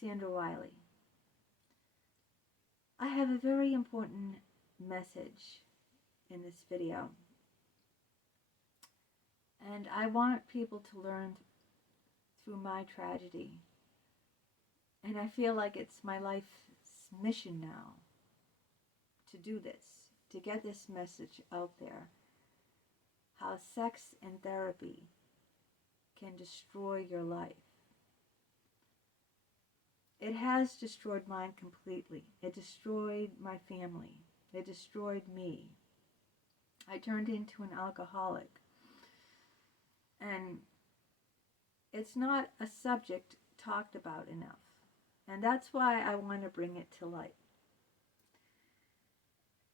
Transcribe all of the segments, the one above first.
Sandra Wyllie. I have a very important message in this video. And I want people to learn through my tragedy. And I feel like it's my life's mission now to do this, to get this message out there. How sex and therapy can destroy your life. It has destroyed mine completely. It destroyed my family. It destroyed me. I turned into an alcoholic. And it's not a subject talked about enough. And that's why I want to bring it to light.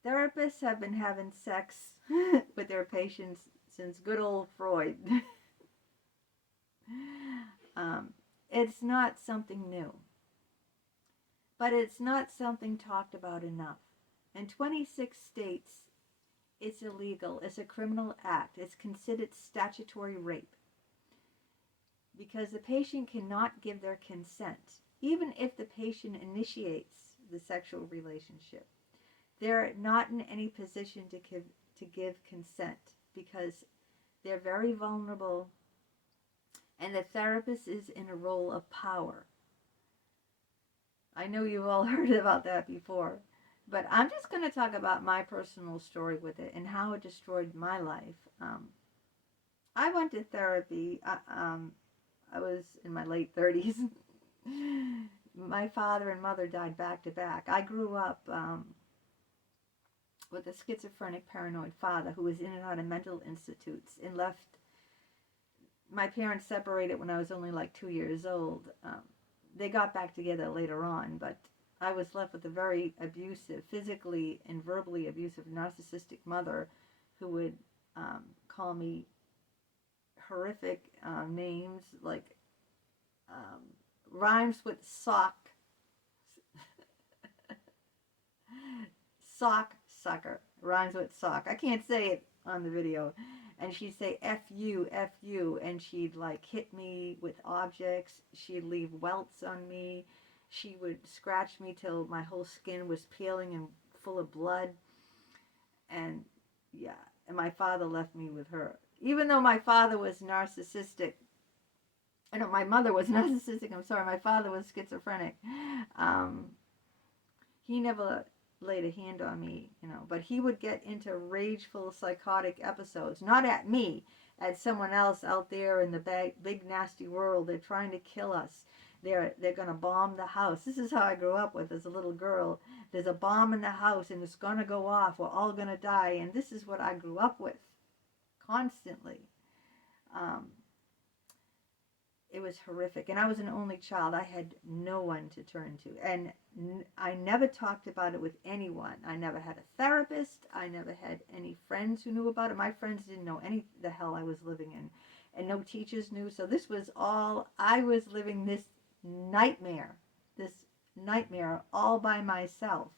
Therapists have been having sex with their patients since good old Freud. It's not something new. But it's not something talked about enough. In 26 states, it's illegal. It's a criminal act. It's considered statutory rape. Because the patient cannot give their consent, even if the patient initiates the sexual relationship. They're not in any position to give consent because they're very vulnerable, and the therapist is in a role of power. I know you've all heard about that before, but I'm just going to talk about my personal story with it and how it destroyed my life. I went to therapy. I was in my late 30s. My father and mother died back to back. I grew up with a schizophrenic, paranoid father who was in and out of mental institutes and left. My parents separated when I was only like 2 years old. They got back together later on, but I was left with a very abusive, physically and verbally abusive, narcissistic mother who would call me horrific names like rhymes with sock. Sock sucker. Rhymes with sock. I can't say it on the video. And she'd say F you, and she'd like hit me with objects. She'd leave welts on me. She would scratch me till my whole skin was peeling and full of blood. And yeah, and my father left me with her. Even though my father was narcissistic, I know my mother was narcissistic, I'm sorry, my father was schizophrenic. He never laid a hand on me, but he would get into rageful, psychotic episodes, not at me, at someone else out there in the big nasty world. They're trying to kill us. They're going to bomb the house. This is how I grew up with as a little girl. There's a bomb in the house and it's going to go off. We're all going to die. And this is what I grew up with constantly. It was horrific. And I was an only child. I had no one to turn to. And I never talked about it with anyone. I never had a therapist. I never had any friends who knew about it. My friends didn't know any the hell I was living in. And no teachers knew. So this was all, I was living this nightmare all by myself.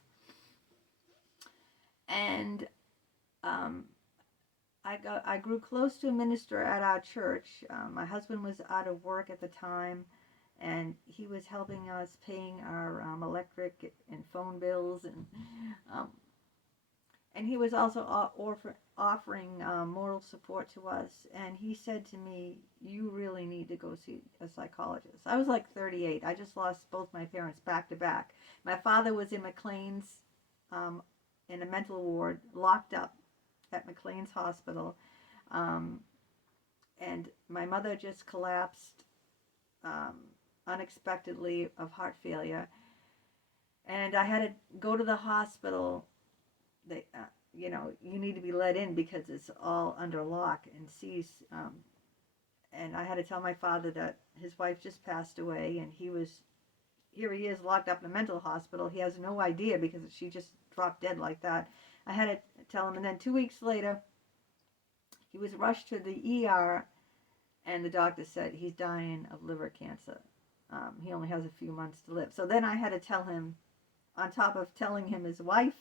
And I grew close to a minister at our church. My husband was out of work at the time, and he was helping us paying our electric and phone bills, and he was also offering moral support to us. And he said to me, "You really need to go see a psychologist." I was like 38. I just lost both my parents back to back. My father was in McLean's, in a mental ward, locked up at McLean's Hospital, and my mother just collapsed unexpectedly of heart failure, and I had to go to the hospital. They, you need to be let in because it's all under lock and cease. And I had to tell my father that his wife just passed away, and here he is locked up in a mental hospital. He has no idea because she just dropped dead like that. I had to tell him, and then 2 weeks later, he was rushed to the ER, and the doctor said he's dying of liver cancer. He only has a few months to live. So then I had to tell him, on top of telling him his wife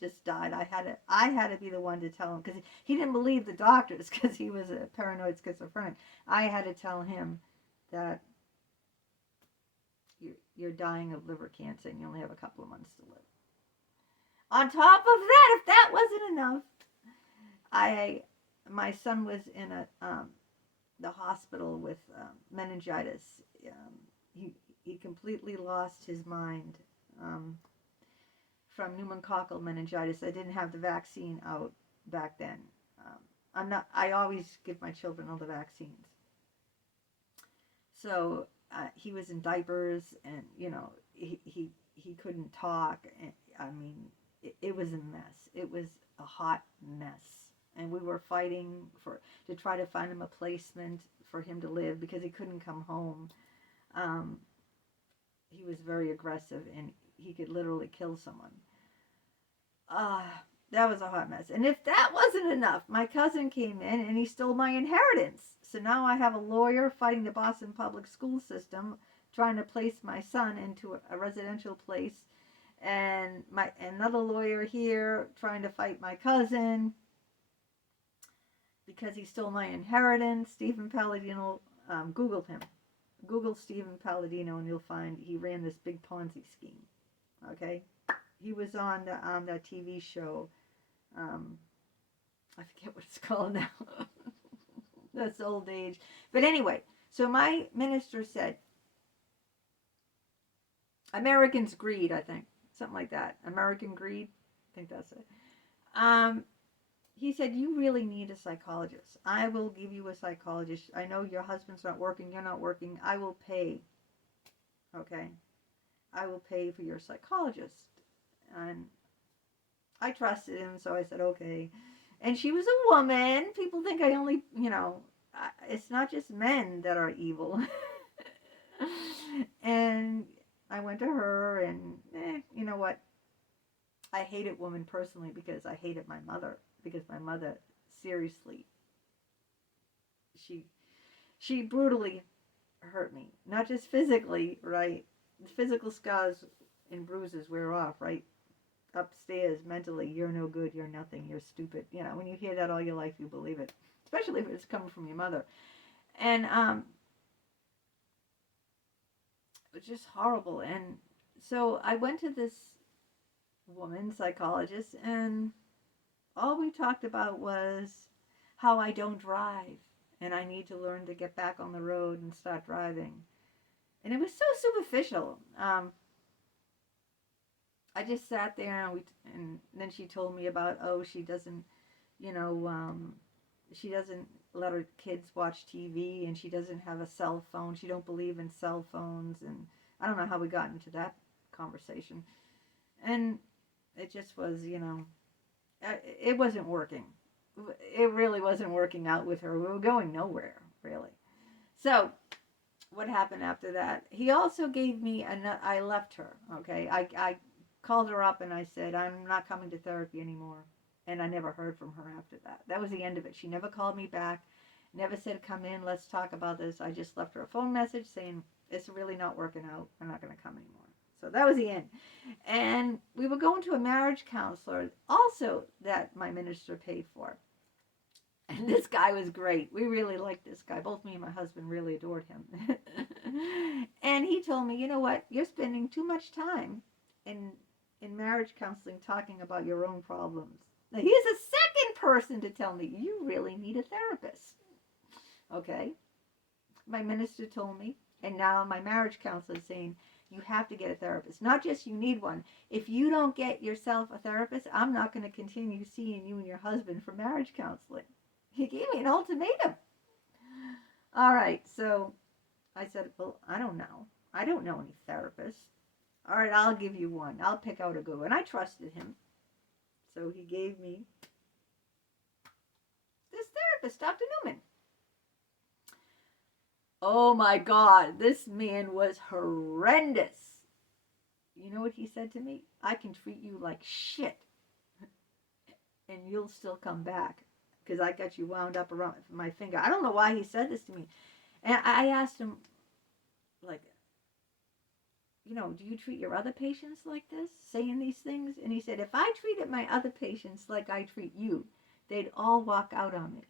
just died, I had to be the one to tell him, because he didn't believe the doctors because he was a paranoid schizophrenic. I had to tell him that you're dying of liver cancer and you only have a couple of months to live. On top of that, if that wasn't enough, my son was in the hospital with meningitis. He completely lost his mind from pneumococcal meningitis. I didn't have the vaccine out back then. I always give my children all the vaccines. So he was in diapers, and he couldn't talk. And, I mean, it was a mess. It was a hot mess, and we were fighting to try to find him a placement for him to live because he couldn't come home. He was very aggressive, and he could literally kill someone. That was a hot mess. And if that wasn't enough, my cousin came in and he stole my inheritance. So now I have a lawyer fighting the Boston public school system, trying to place my son into a residential place, and another lawyer here trying to fight my cousin because he stole my inheritance. Stephen Palladino, Google him. Google Stephen Palladino and you'll find he ran this big Ponzi scheme. Okay? He was on that TV show. I forget what it's called now. That's old age. But anyway, so my minister said, Americans greed, I think. Something like that. American greed. I think that's it. He said, you really need a psychologist. I will give you a psychologist. I know your husband's not working. You're not working. I will pay. Okay? I will pay for your psychologist. And I trusted him, so I said, okay. And she was a woman. People think I only, it's not just men that are evil. And I went to her, and you know what? I hated women personally because I hated my mother. Because my mother, seriously, she brutally hurt me. Not just physically, right? The physical scars and bruises wear off, right? Upstairs, mentally, you're no good, you're nothing, you're stupid. When you hear that all your life, you believe it. Especially if it's coming from your mother. And it was just horrible. And so I went to this woman, psychologist, and all we talked about was how I don't drive. And I need to learn to get back on the road and start driving. And it was so superficial. I just sat there and then she told me about, she doesn't, she doesn't let her kids watch TV, and she doesn't have a cell phone. She don't believe in cell phones. And I don't know how we got into that conversation. And it just was, it wasn't working. It really wasn't working out with her. We were going nowhere, really. So what happened after that? He also gave me, I left her, okay? I called her up and I said, I'm not coming to therapy anymore. And I never heard from her after that. That was the end of it. She never called me back, never said, come in, let's talk about this. I just left her a phone message saying, it's really not working out. I'm not going to come anymore. So that was the end. And we were going to a marriage counselor also that my minister paid for. And this guy was great. We really liked this guy. Both me and my husband really adored him. And he told me, you know what? You're spending too much time in marriage counseling talking about your own problems. Now, he's the second person to tell me, you really need a therapist. Okay? My minister told me, and now my marriage counselor is saying, you have to get a therapist. Not just you need one. If you don't get yourself a therapist, I'm not going to continue seeing you and your husband for marriage counseling. He gave me an ultimatum. All right, so I said, well, I don't know. I don't know any therapists. All right, I'll give you one. I'll pick out a good one. And I trusted him. So he gave me this therapist, Dr. Newman. Oh my God, this man was horrendous. You know what he said to me? I can treat you like shit, and you'll still come back because I got you wound up around my finger. I don't know why he said this to me. And I asked him, like, do you treat your other patients like this, saying these things? And he said, if I treated my other patients like I treat you, they'd all walk out on me.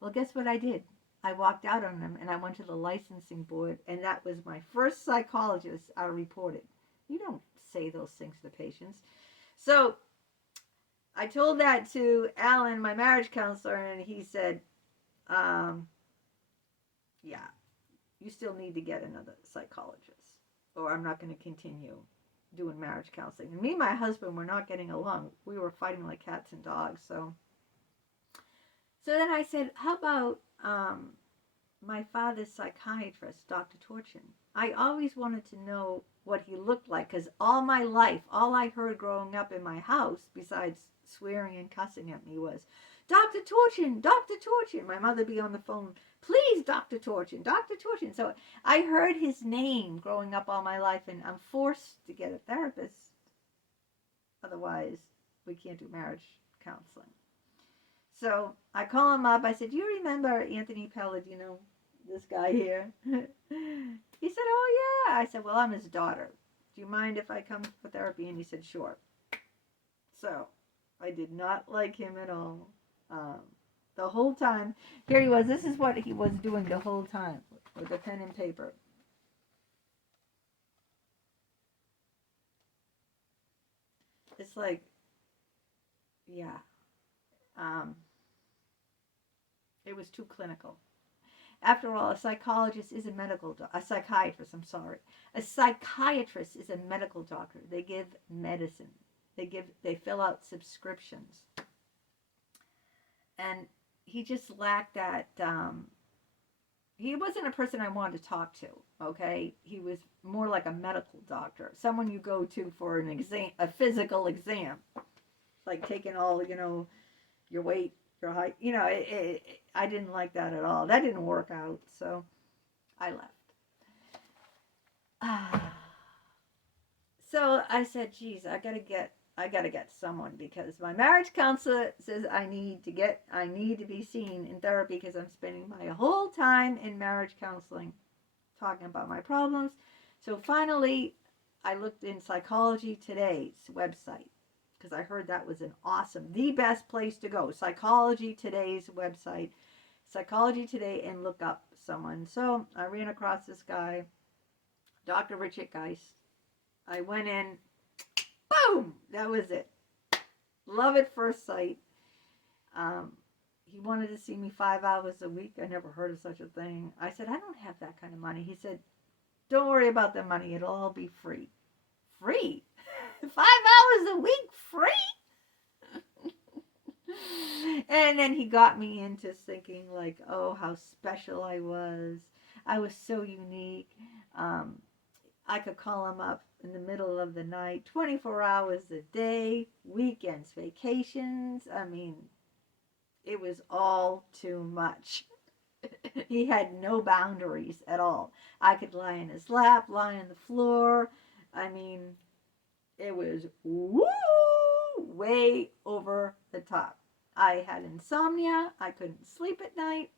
Well, guess what I did? I walked out on him and I went to the licensing board, and that was my first psychologist I reported. You don't say those things to patients. So I told that to Alan, my marriage counselor, and he said, yeah, you still need to get another psychologist, or I'm not going to continue doing marriage counseling. And me and my husband were not getting along. We were fighting like cats and dogs. So then I said, how about my father's psychiatrist, Dr. Torchin? I always wanted to know what he looked like, because all my life, all I heard growing up in my house, besides swearing and cussing at me, was, Dr. Torchin, Dr. Torchin. My mother be on the phone, please, Dr. Torchin, Dr. Torchin. So I heard his name growing up all my life, and I'm forced to get a therapist. Otherwise, we can't do marriage counseling. So I call him up. I said, do you remember Anthony Palladino, this guy here? He said, oh, yeah. I said, well, I'm his daughter. Do you mind if I come for therapy? And he said, sure. So I did not like him at all. The whole time, here he was. This is what he was doing the whole time with a pen and paper. It's like, yeah. It was too clinical. After all, a psychologist is a psychiatrist, A psychiatrist is a medical doctor. They give medicine. They fill out subscriptions. And he just lacked that, he wasn't a person I wanted to talk to, okay? He was more like a medical doctor. Someone you go to for an exam, a physical exam. Like taking all, your weight, your height. I didn't like that at all. That didn't work out, so I left. So I said, geez, I gotta get someone, because my marriage counselor says I need to be seen in therapy, because I'm spending my whole time in marriage counseling talking about my problems. So finally, I looked in Psychology Today's website, because I heard that was the best place to go. Psychology Today's website, Psychology Today, and look up someone. So I ran across this guy, Dr. Richard Geist. I went in, boom, that was it. Love at first sight. He wanted to see me 5 hours a week. I never heard of such a thing. I said, I don't have that kind of money. He said, don't worry about the money. It'll all be free. Free? 5 hours a week free? And then he got me into thinking like, oh, how special I was. I was so unique. I could call him up in the middle of the night, 24 hours a day, weekends, vacations. I mean, it was all too much. He had no boundaries at all. I could lie in his lap, lie on the floor. I mean, it was way over the top. I had insomnia. I couldn't sleep at night.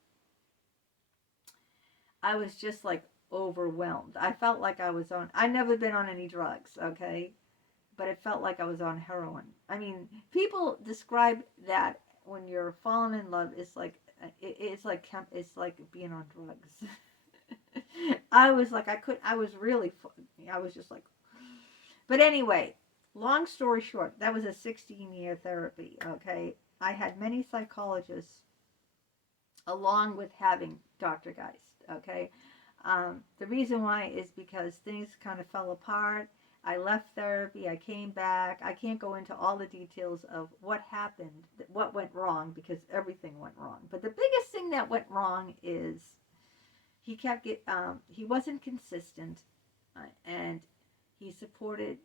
I was just like overwhelmed. I felt like I'd never been on any drugs, okay? But it felt like I was on heroin. I mean, people describe that when you're falling in love, it's like being on drugs. I was just like, but anyway, long story short, that was a 16-year therapy, okay? I had many psychologists along with having Dr. Geist, okay? The reason why is because things kind of fell apart. I left therapy. I came back. I can't go into all the details of what happened, what went wrong, because everything went wrong. But the biggest thing that went wrong is he wasn't consistent, and he supported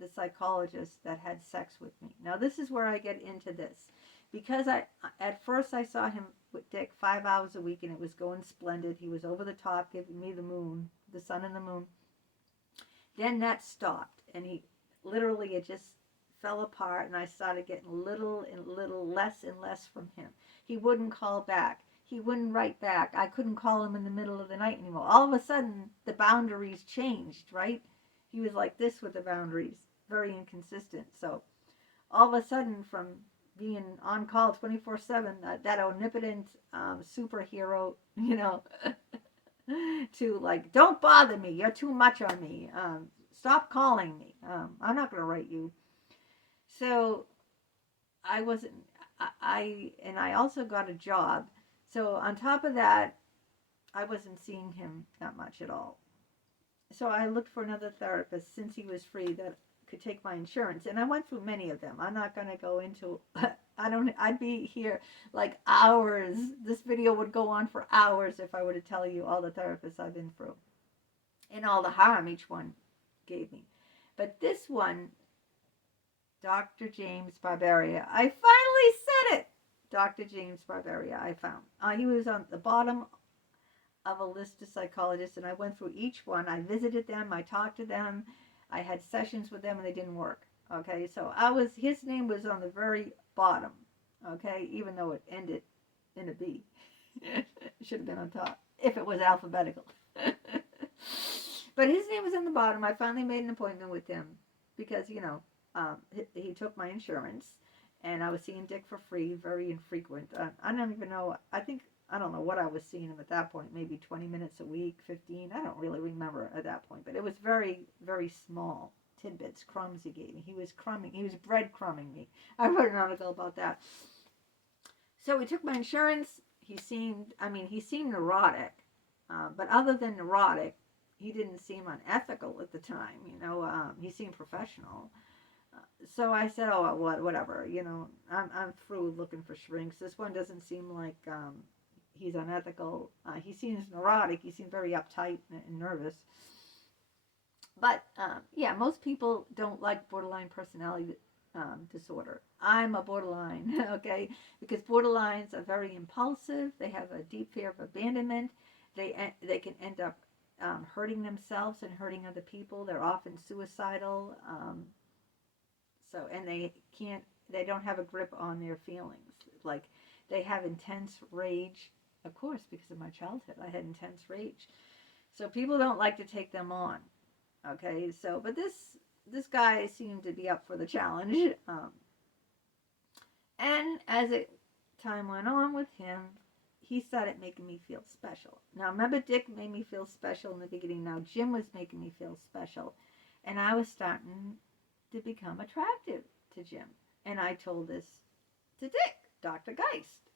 the psychologist that had sex with me. Now, this is where I get into this. Because at first I saw him with Dick 5 hours a week, and it was going splendid. He was over the top, giving me the moon, the sun and the moon. Then that stopped, and it just fell apart, and I started getting little and little, less and less from him. He wouldn't call back. He wouldn't write back. I couldn't call him in the middle of the night anymore. All of a sudden, the boundaries changed, right? He was like this with the boundaries, very inconsistent. So all of a sudden, from being on call 24/7, that omnipotent superhero, to like, don't bother me. You're too much on me. Stop calling me. I'm not going to write you. So I wasn't. I also got a job. So on top of that, I wasn't seeing him that much at all. So I looked for another therapist since he was free that could take my insurance, and I went through many of them. I'm not going to go into. I'd be here like hours. This video would go on for hours if I were to tell you all the therapists I've been through and all the harm each one gave me. But this one, Dr. James Barbaria, I finally said it. Dr. James Barbaria, I found. He was on the bottom of a list of psychologists, and I went through each one. I visited them, I talked to them, I had sessions with them, and they didn't work. Okay, so his name was on the very bottom. Okay, even though it ended in a B. It should have been on top if it was alphabetical. But his name was on the bottom. I finally made an appointment with him because, he took my insurance, and I was seeing Dick for free, very infrequent. I don't even know. I don't know what I was seeing him at that point, maybe 20 minutes a week, 15. I don't really remember at that point, but it was very, very small tidbits, crumbs he gave me. He was breadcrumbing me. I wrote an article about that. So he took my insurance. He seemed neurotic, but other than neurotic, he didn't seem unethical at the time. He seemed professional. So I said, oh, whatever. I'm through looking for shrinks. This one doesn't seem like he's unethical. He seems neurotic. He seems very uptight and nervous. But most people don't like borderline personality disorder. I'm a borderline, okay? Because borderlines are very impulsive. They have a deep fear of abandonment. They can end up hurting themselves and hurting other people. They're often suicidal. And they don't have a grip on their feelings. Like, they have intense rage. Of course, because of my childhood, I had intense rage. So people don't like to take them on. Okay, so, but this guy seemed to be up for the challenge. And as time went on with him, he started making me feel special. Now, remember, Dick made me feel special in the beginning. Now, Jim was making me feel special. And I was starting to become attractive to Jim. And I told this to Dick, Dr. Geist.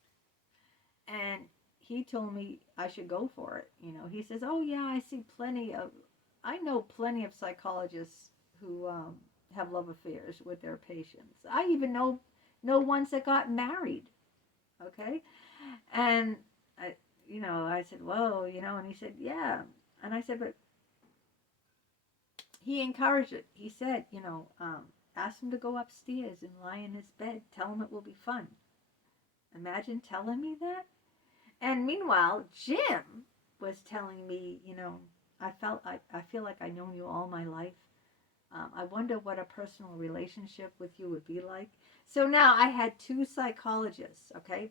And he told me I should go for it. He says, oh yeah, I know plenty of psychologists who have love affairs with their patients. I even know ones that got married. Okay. And I said, whoa, and he said, yeah. And I said, but he encouraged it. He said, ask him to go upstairs and lie in his bed. Tell him it will be fun. Imagine telling me that. And meanwhile, Jim was telling me, I feel like I've known you all my life. I wonder what a personal relationship with you would be like. So now I had two psychologists, okay?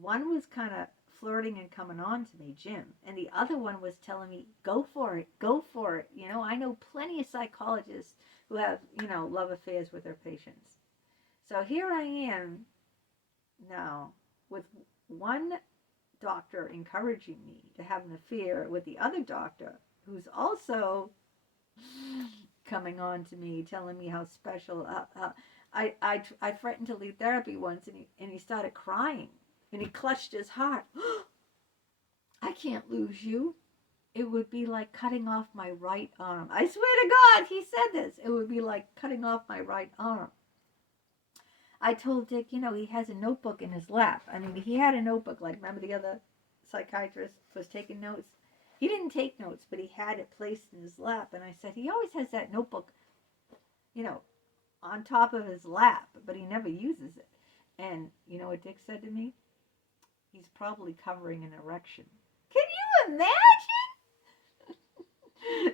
One was kind of flirting and coming on to me, Jim, and the other one was telling me, go for it, go for it. I know plenty of psychologists who have, love affairs with their patients. So here I am now with one doctor encouraging me to have an affair with the other doctor who's also coming on to me, telling me how special. I threatened to leave therapy once, and he started crying, and he clutched his heart. I can't lose you. It would be like cutting off my right arm. I swear to God, he said this. It would be like cutting off my right arm. I told Dick, he has a notebook in his lap. I mean, he had a notebook, like, remember the other psychiatrist was taking notes? He didn't take notes, but he had it placed in his lap. And I said, he always has that notebook, on top of his lap, but he never uses it. And you know what Dick said to me? He's probably covering an erection. Can you imagine?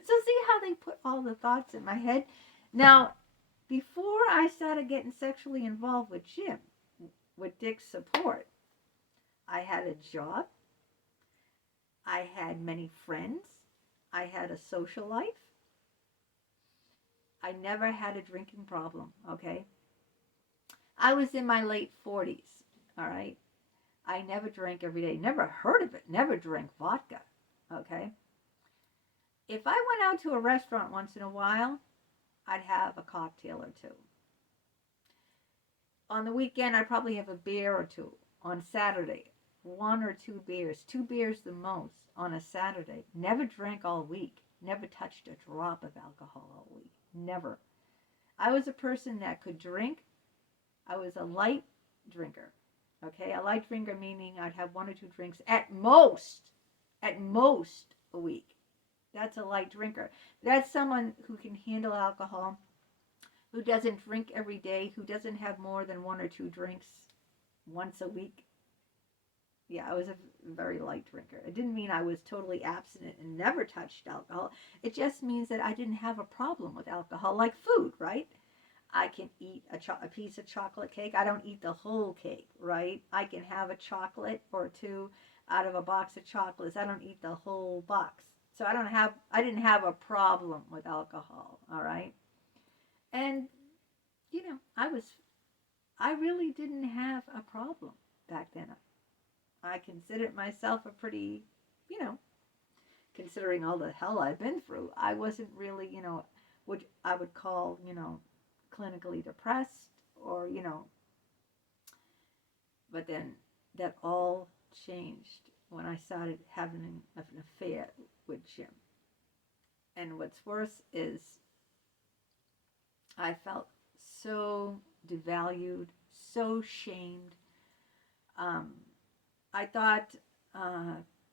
So see how they put all the thoughts in my head? Now, before I started getting sexually involved with Jim, with Dick's support, I had a job. I had many friends. I had a social life. I never had a drinking problem, okay? I was in my late 40s, all right? I never drank every day, never heard of it, never drank vodka, okay? If I went out to a restaurant once in a while, I'd have a cocktail or two. On the weekend, I'd probably have a beer or two. On Saturday, one or two beers the most on a Saturday. Never drank all week, never touched a drop of alcohol all week, never. I was a person that could drink. I was a light drinker. Okay, a light drinker meaning I'd have one or two drinks at most a week. That's a light drinker. That's someone who can handle alcohol, who doesn't drink every day, who doesn't have more than one or two drinks once a week. Yeah, I was a very light drinker. It didn't mean I was totally abstinent and never touched alcohol. It just means that I didn't have a problem with alcohol, like food, right? I can eat a piece of chocolate cake. I don't eat the whole cake, right? I can have a chocolate or two out of a box of chocolates. I don't eat the whole box. So I didn't have a problem with alcohol, all right? And, I really didn't have a problem back then. I considered myself a pretty, considering all the hell I've been through, I wasn't really, what I would call, clinically depressed or, but then that all changed when I started having an affair with Jim. And what's worse is I felt so devalued, so shamed. I thought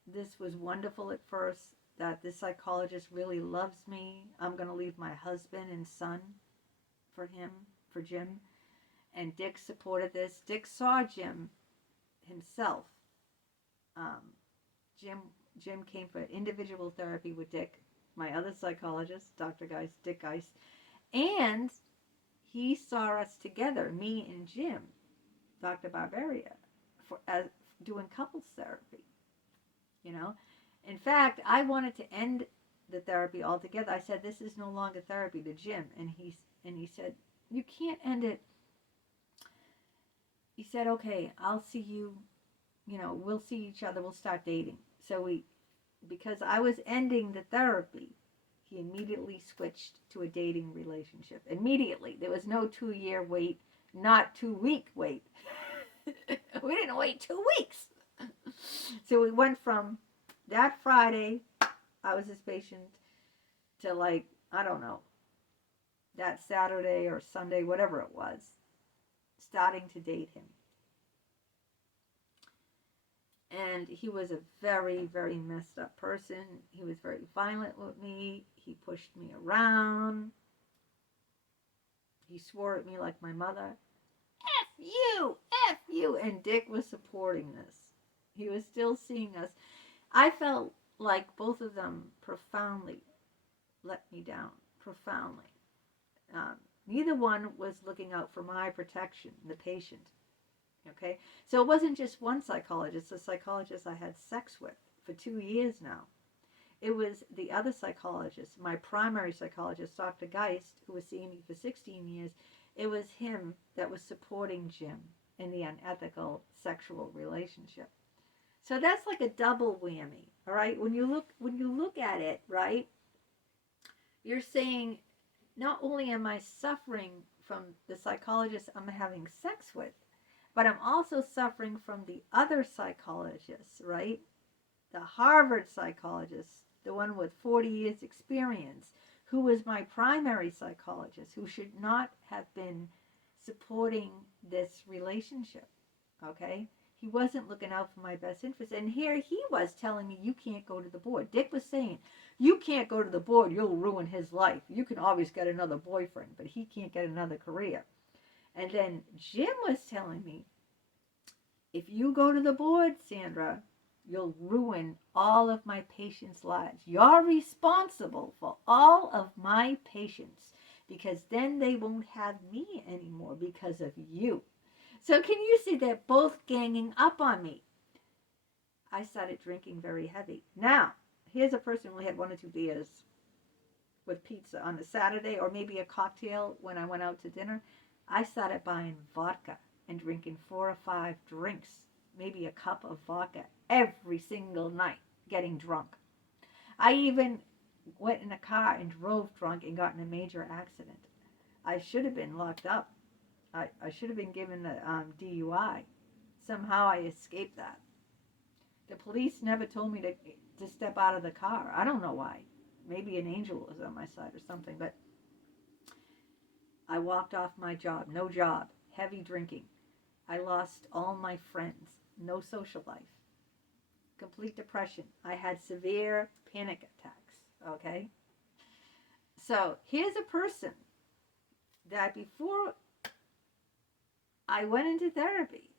this was wonderful at first, that this psychologist really loves me. I'm going to leave my husband and son for Jim. And Dick supported this. Dick saw Jim himself. Jim came for individual therapy with Dick, my other psychologist, Dr. Geist, Dick Geist. And he saw us together, me and Jim, Dr. Barbaria, as doing couples therapy. In fact, I wanted to end the therapy altogether. I said, this is no longer therapy to Jim. And he said, you can't end it. He said, okay, I'll see you, we'll see each other, we'll start dating. So because I was ending the therapy, he immediately switched to a dating relationship. Immediately. There was no 2-year wait, not 2-week wait. We didn't wait 2 weeks. So we went from that Friday, I was his patient, to I don't know, that Saturday or Sunday, whatever it was, starting to date him. And he was a very, very messed up person. He was very violent with me. He pushed me around. He swore at me like my mother. F you. And Dick was supporting this. He was still seeing us. I felt like both of them profoundly let me down. Profoundly. Neither one was looking out for my protection, the patient. Okay? So it wasn't just one psychologist, the psychologist I had sex with for 2 years now. It was the other psychologist, my primary psychologist, Dr. Geist, who was seeing me for 16 years. It was him that was supporting Jim in the unethical sexual relationship. So that's like a double whammy, all right? When you look at it, right, you're saying, not only am I suffering from the psychologist I'm having sex with, but I'm also suffering from the other psychologists, right? The Harvard psychologist, the one with 40 years experience, who was my primary psychologist, who should not have been supporting this relationship, okay? He wasn't looking out for my best interest. And here he was telling me, you can't go to the board. Dick was saying, you can't go to the board, you'll ruin his life. You can always get another boyfriend, but he can't get another career. And then Jim was telling me, if you go to the board, Sandra, you'll ruin all of my patients' lives. You're responsible for all of my patients, because then they won't have me anymore because of you. So can you see they're both ganging up on me? I started drinking very heavy. Now, here's a person who had 1 or 2 beers with pizza on a Saturday, or maybe a cocktail when I went out to dinner. I started buying vodka and drinking 4 or 5 drinks, maybe a cup of vodka every single night, getting drunk. I even went in a car and drove drunk and got in a major accident. I should have been locked up. I should have been given a DUI. Somehow I escaped that. The police never told me to step out of the car. I don't know why. Maybe an angel was on my side or something, but I walked off my job. No job. Heavy drinking. I lost all my friends. No social life. Complete depression. I had severe panic attacks. Okay? So here's a person that before I went into therapy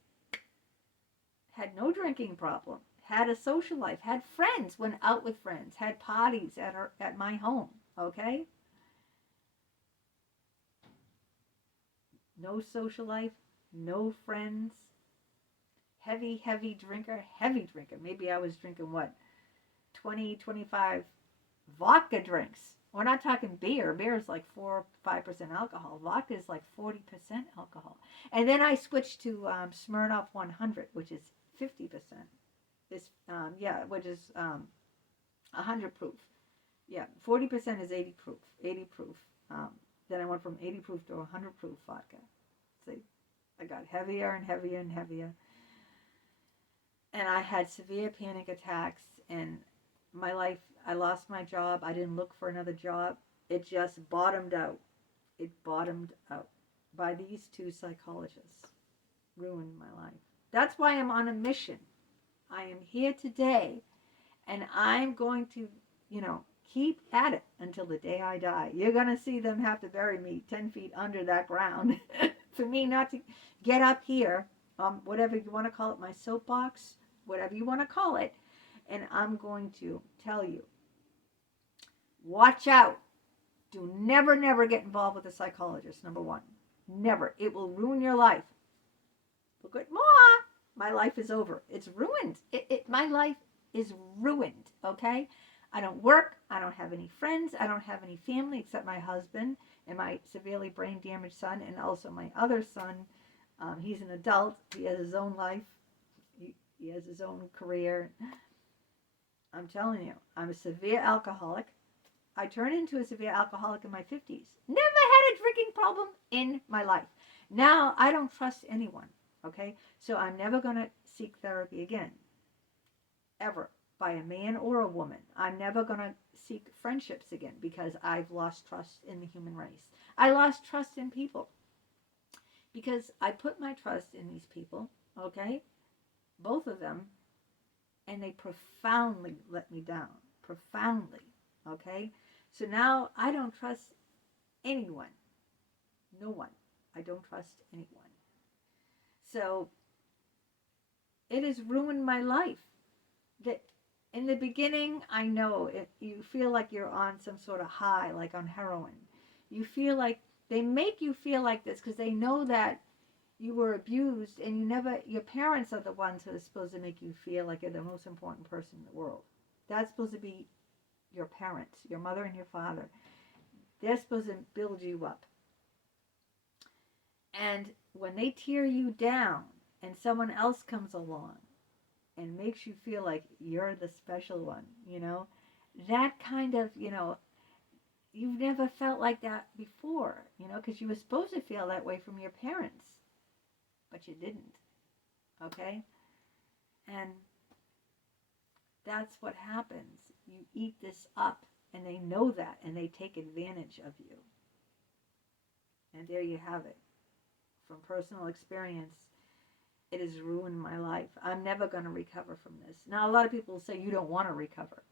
had no drinking problem, had a social life, had friends, went out with friends, had parties at my home. Okay? No social life, no friends, heavy drinker. Maybe I was drinking what, 20, 25 vodka drinks. We're not talking beer. Beer is like 4 or 5% alcohol. Vodka is like 40% alcohol. And then I switched to Smirnoff 100, which is 50%. Which is 100 proof. Yeah, 40% is 80 proof. 80 proof. Then I went from 80 proof to 100 proof vodka. See, I got heavier and heavier and heavier. And I had severe panic attacks, and my life, I lost my job. I didn't look for another job. It just bottomed out. It bottomed out by these 2 psychologists. Ruined my life. That's why I'm on a mission. I am here today, and I'm going to, keep at it until the day I die. You're going to see them have to bury me 10 feet under that ground for me not to get up here, whatever you want to call it, my soapbox, whatever you want to call it, and I'm going to tell you, watch out. Do never get involved with a psychologist, number 1. Never. It will ruin your life. Look at Ma. My life is over. It's ruined. My life is ruined, okay? I don't work. I don't have any friends. I don't have any family except my husband and my severely brain damaged son, and also my other son. He's an adult. He has his own life. He has his own career. I'm telling you, I'm a severe alcoholic. I turned into a severe alcoholic in my 50s. Never had a drinking problem in my life. Now I don't trust anyone, okay? So I'm never going to seek therapy again, ever, by a man or a woman. I'm never going to seek friendships again because I've lost trust in the human race. I lost trust in people because I put my trust in these people, okay? Both of them, and they profoundly let me down. Profoundly, okay? So now I don't trust anyone. No one. I don't trust anyone. So it has ruined my life. That in the beginning, I know you feel like you're on some sort of high, like on heroin. You feel like they make you feel like this because they know that you were abused, and your parents are the ones who are supposed to make you feel like you're the most important person in the world. That's supposed to be your parents, your mother and your father. They're supposed to build you up. And when they tear you down and someone else comes along and makes you feel like you're the special one, that kind of, you've never felt like that before, because you were supposed to feel that way from your parents, but you didn't, okay? And that's what happens. You eat this up, and they know that, and they take advantage of you. And there you have it. From personal experience, it has ruined my life. I'm never going to recover from this. Now, a lot of people say you don't want to recover.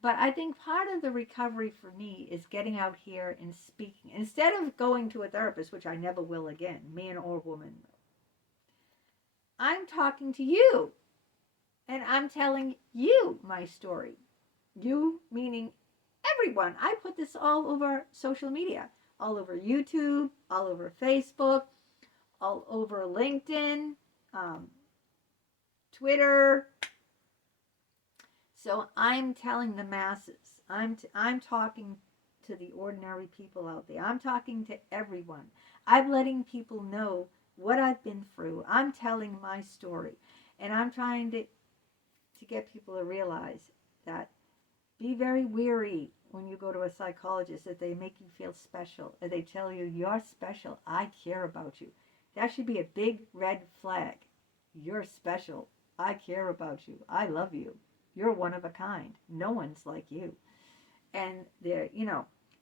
But I think part of the recovery for me is getting out here and speaking. Instead of going to a therapist, which I never will again, man or woman, I'm talking to you. And I'm telling you my story. You meaning everyone. I put this all over social media. All over YouTube, all over Facebook, all over LinkedIn, Twitter. So I'm telling the masses. I'm talking to the ordinary people out there. I'm talking to everyone. I'm letting people know what I've been through. I'm telling my story. And I'm trying to get people to realize that be very weary when you go to a psychologist that they make you feel special, or they tell you, you're special, I care about you. That should be a big red flag. You're special. I care about you. I love you. You're one of a kind. No one's like you. And there,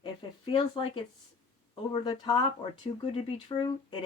if it feels like it's over the top or too good to be true, it